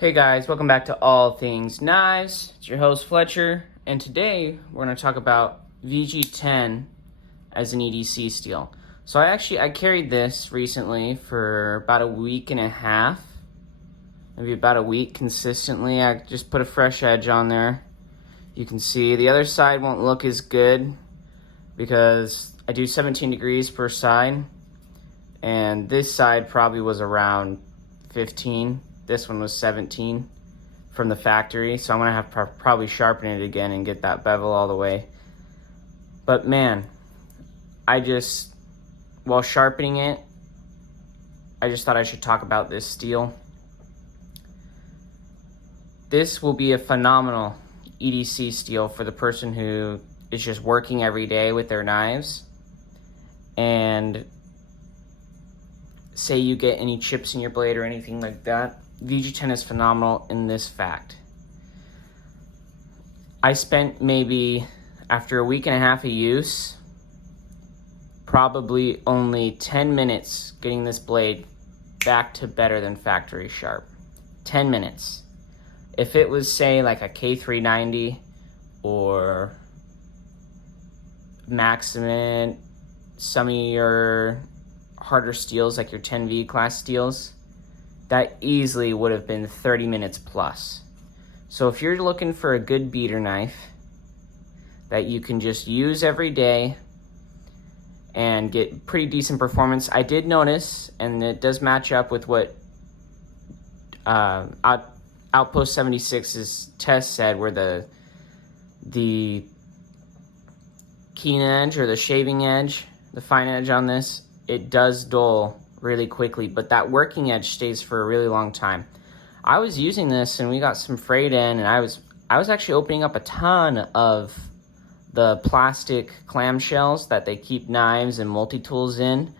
Hey guys, welcome back to All Things Knives. It's your host Fletcher, and today we're going to talk about VG-10 as an EDC steel. So I carried this recently for about a week and a half, maybe about a week consistently. I just put a fresh edge on there. You can see the other side won't look as good because I do 17 degrees per side, and this side probably was around 15. This one was 17 from the factory, so I'm gonna have to probably sharpen it again and get that bevel all the way. But man, while sharpening it, I just thought I should talk about this steel. This will be a phenomenal EDC steel for the person who is just working every day with their knives, and say you get any chips in your blade or anything like that. VG-10 is phenomenal in this fact. I spent maybe, after a week and a half of use, probably only 10 minutes getting this blade back to better than factory sharp. 10 minutes. If it was, say, like a K390 or Maximum, some of your harder steels like your 10V class steels, that easily would have been 30 minutes plus. So if you're looking for a good beater knife that you can just use every day and get pretty decent performance, I did notice, and it does match up with what Outpost 76's test said, where the keen edge or the shaving edge, the fine edge on this, it does dull really quickly, but that working edge stays for a really long time. I was using this and we got some freight in, and I was actually opening up a ton of the plastic clamshells that they keep knives and multi-tools in,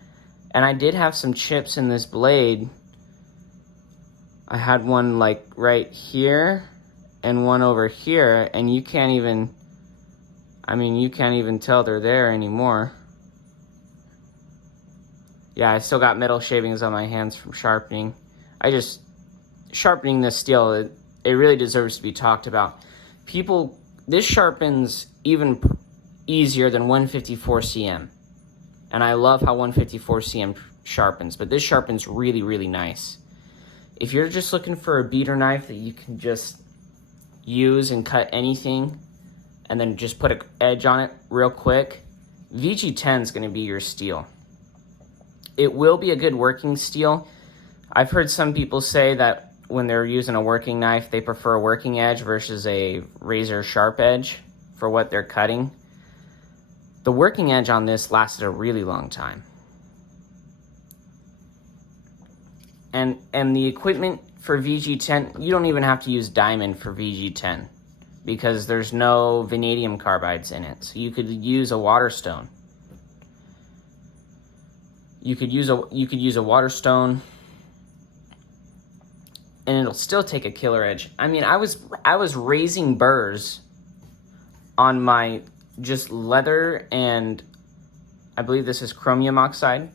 and I did have some chips in this blade. I had one like right here and one over here, and you can't even tell they're there anymore. Yeah, I still got metal shavings on my hands from sharpening. Sharpening this steel, it really deserves to be talked about. This sharpens even easier than 154 cm. And I love how 154 cm sharpens, but this sharpens really, really nice. If you're just looking for a beater knife that you can just use and cut anything, and then just put an edge on it real quick, VG-10 is gonna be your steel. It will be a good working steel. I've heard some people say that when they're using a working knife, they prefer a working edge versus a razor sharp edge for what they're cutting. The working edge on this lasted a really long time. And the equipment for VG-10, you don't even have to use diamond for VG-10 because there's no vanadium carbides in it. So you could use a Waterstone. You could use a Waterstone, and it'll still take a killer edge. I mean, I was raising burrs on my just leather, and I believe this is chromium oxide.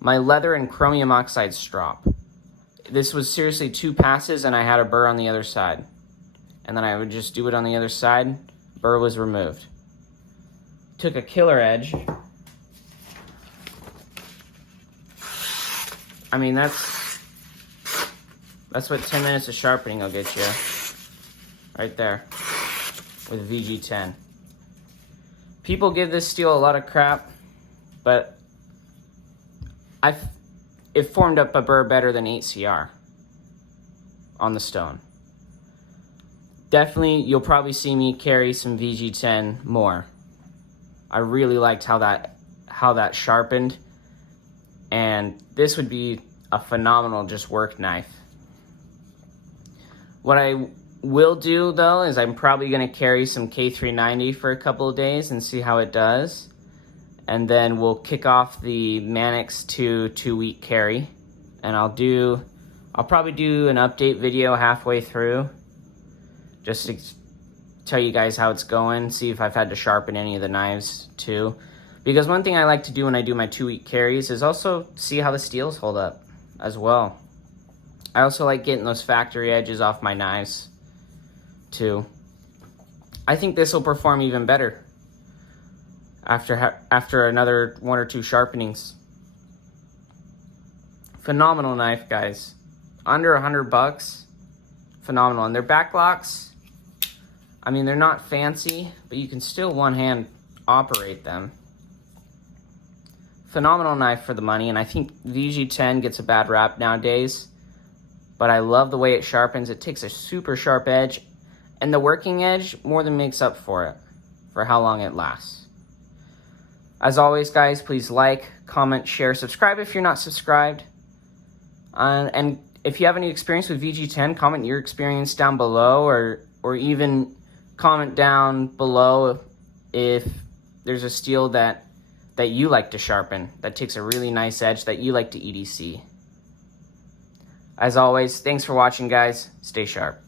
My leather and chromium oxide strop. This was seriously 2 passes, and I had a burr on the other side. And then I would just do it on the other side. Burr was removed. Took a killer edge. I mean, that's what 10 minutes of sharpening will get you. Right there. With VG-10. People give this steel a lot of crap, but it formed up a burr better than 8CR on the stone. Definitely, you'll probably see me carry some VG-10 more. I really liked how that sharpened. And this would be a phenomenal just work knife. What I will do though is I'm probably going to carry some K390 for a couple of days and see how it does. And then we'll kick off the Manix 2 2-week carry. And I'll probably do an update video halfway through, just to tell you guys how it's going, see if I've had to sharpen any of the knives too. Because one thing I like to do when I do my 2-week carries is also see how the steels hold up as well. I also like getting those factory edges off my knives too. I think this will perform even better after another 1 or 2 sharpenings. Phenomenal knife, guys. Under $100. Phenomenal. And their backlocks, I mean, they're not fancy, but you can still one-hand operate them. Phenomenal knife for the money, and I think VG-10 gets a bad rap nowadays, but I love the way it sharpens. It takes a super sharp edge, and the working edge more than makes up for it, for how long it lasts. As always, guys, please like, comment, share, subscribe if you're not subscribed. And if you have any experience with VG-10, comment your experience down below, or even comment down below if there's a steel that you like to sharpen, that takes a really nice edge that you like to EDC. As always, thanks for watching, guys. Stay sharp.